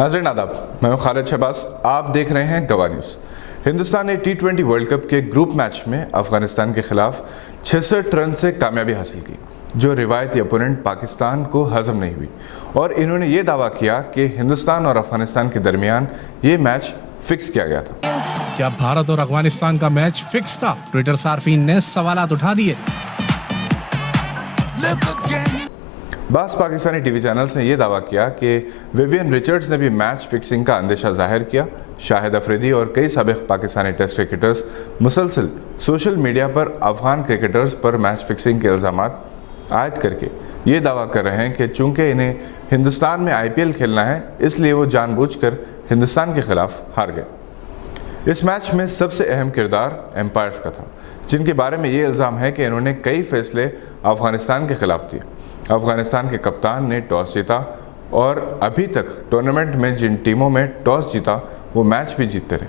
नाज़रीन आदाब, मैं हूं खालिद शहबाज। आप देख रहे हैं गवाह न्यूज़। हिंदुस्तान ने T20 वर्ल्ड कप के ग्रुप मैच में अफगानिस्तान के खिलाफ 66 रन से कामयाबी हासिल की, जो रिवायती अपोनेंट पाकिस्तान को हजम नहीं हुई। और इन्होंने ये दावा किया कि हिंदुस्तान और अफगानिस्तान के दरमियान ये मैच फिक्स किया गया था। क्या भारत और अफगानिस्तान का मैच फिक्स था? ट्विटर सार्फिन ने सवालात उठा दिए। बास पाकिस्तानी टीवी चैनल्स ने यह दावा किया कि विवियन रिचर्ड्स ने भी मैच फिक्सिंग का अंदेशा जाहिर किया। शाहिद अफरीदी और कई साबिक पाकिस्तानी टेस्ट क्रिकेटर्स मुसलसल सोशल मीडिया पर अफगान क्रिकेटर्स पर मैच फिक्सिंग के इल्ज़ाम आयद करके ये दावा कर रहे हैं कि चूंकि इन्हें हिंदुस्तान में IPL खेलना है, इसलिए वो जानबूझकर हिंदुस्तान के खिलाफ हार गए। इस मैच में सबसे अहम किरदार एम्पायर्स का था, जिनके बारे में ये इल्ज़ाम है कि इन्होंने कई फैसले अफगानिस्तान के खिलाफ दिए। अफगानिस्तान के कप्तान ने टॉस जीता और अभी तक टूर्नामेंट में जिन टीमों में टॉस जीता वो मैच भी जीतते रहे,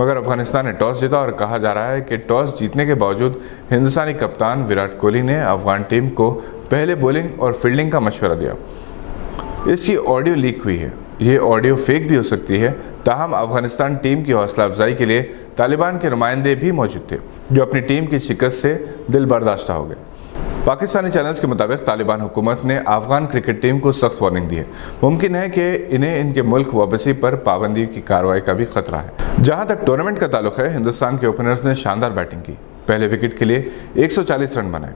मगर अफगानिस्तान ने टॉस जीता और कहा जा रहा है कि टॉस जीतने के बावजूद हिंदुस्तानी कप्तान विराट कोहली ने अफगान टीम को पहले बॉलिंग और फील्डिंग का मशवरा दिया। इसकी ऑडियो लीक हुई है। ये ऑडियो फेक भी हो सकती है, ताहम अफगानिस्तान टीम की हौसला अफजाई के लिए तालिबान के नुमाइंदे भी मौजूद थे, जो अपनी टीम की शिकस्त से दिल बर्दाश्ता हो गए। पाकिस्तानी चैनल्स के मुताबिक तालिबान हुकूमत ने अफगान क्रिकेट टीम को सख्त वार्निंग दी है। मुमकिन है कि इन्हें इनके मुल्क वापसी पर पाबंदी की कार्रवाई का भी खतरा है। जहां तक टूर्नामेंट का ताल्लुक है, हिंदुस्तान के ओपनर्स ने शानदार बैटिंग की। पहले विकेट के लिए 140 रन बनाए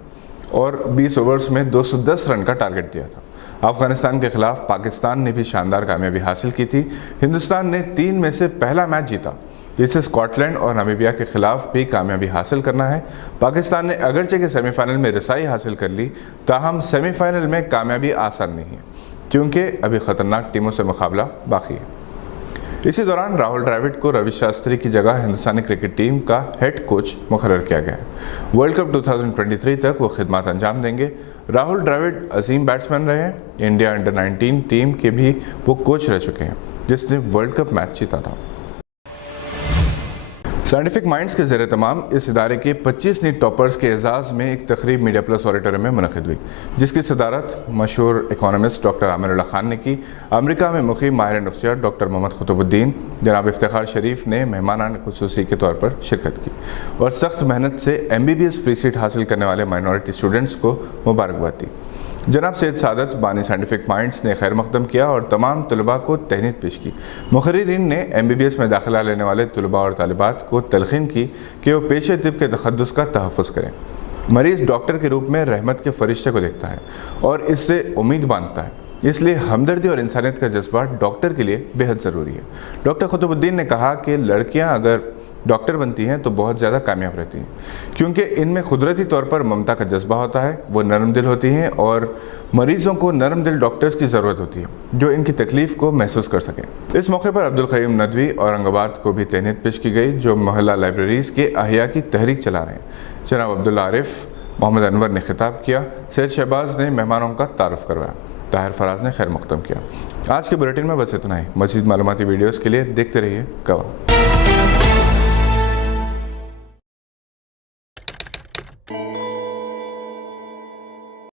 और 20 ओवर्स में 210 रन का टारगेट दिया था। अफगानिस्तान के खिलाफ पाकिस्तान ने भी शानदार कामयाबी हासिल की थी। हिंदुस्तान ने 3 में से पहला मैच जीता, जिसे स्कॉटलैंड और नामीबिया के खिलाफ भी कामयाबी हासिल करना है। पाकिस्तान ने अगरचे के सेमीफाइनल में रसाई हासिल कर ली, ताहम सेमीफाइनल में कामयाबी आसान नहीं है, क्योंकि अभी खतरनाक टीमों से मुकाबला बाकी है। इसी दौरान राहुल द्रविड़ को रवि शास्त्री की जगह हिंदुस्तानी क्रिकेट टीम का हेड कोच मुकर्रर किया गया है। वर्ल्ड कप 2023 तक वो खिदमत अंजाम देंगे। राहुल द्रविड़ अजीम बैट्समैन रहे हैं। इंडिया अंडर-19 टीम के भी वो कोच रह चुके हैं, जिसने वर्ल्ड कप मैच जीता था। साइंटिफिक माइंड्स के ज़ेर तमाम इस इदारे के 25 नीट टॉपर्स के एजाज़ में एक तकरीब मीडिया प्लस ऑडिटोरियम में मुनक़िद हुई, जिसकी सदारत मशहूर इकोनॉमिस्ट डॉक्टर आमिरुल्लाह खान ने की। अमेरिका में मुक़ीम माहिर नफ्सियात डॉक्टर मोहम्मद क़ुतुबुद्दीन जनाब इफ्तिखार शरीफ ने मेहमान खुसूसी के तौर पर शिरकत की और सख्त मेहनत से MBBS फ्री सीट हासिल करने वाले माइनॉरिटी स्टूडेंट्स को मुबारकबाद दी। जनाब सैयद सादत बानी साइंटिफिक माइंड्स ने खैर मकदम किया और तमाम तलबा को तहनीत पेश की। मुक़र्रिरीन ने MBBS में दाखिला लेने वाले तलबा और तालिबात को तलखीन की कि वो पेशे तिब के तखद्दुस का तहफ़्फ़ुज़ करें। मरीज़ डॉक्टर के रूप में रहमत के फरिश्ते को देखता है और इससे उम्मीद बांधता है, इसलिए हमदर्दी और इंसानियत का जज्बा डॉक्टर के लिए बेहद ज़रूरी है। डॉक्टर क़ुतुबुद्दीन ने कहा कि लड़कियाँ अगर डॉक्टर बनती हैं तो बहुत ज़्यादा कामयाब रहती हैं, क्योंकि इनमें कुदरती तौर पर ममता का जज्बा होता है। वो नरम दिल होती हैं और मरीज़ों को नरम दिल डॉक्टर्स की ज़रूरत होती है, जो इनकी तकलीफ़ को महसूस कर सकें। इस मौके पर अब्दुल क़य्यूम नदवी औरंगाबाद को भी तहनीत पेश की गई, जो मोहल्ला लाइब्रेरीज़ के अहिया की तहरीक चला रहे हैं। जनाब अब्दुल्ला आरिफ मोहम्मद अनवर ने खिताब किया। सैयद शहबाज ने मेहमानों का तारुफ करवाया। ताहिर फराज ने खैर मकदम किया। आज के बुलेटिन में बस इतना ही। मज़ीद मालूमाती वीडियोज़ के लिए देखते रहिए गवाह।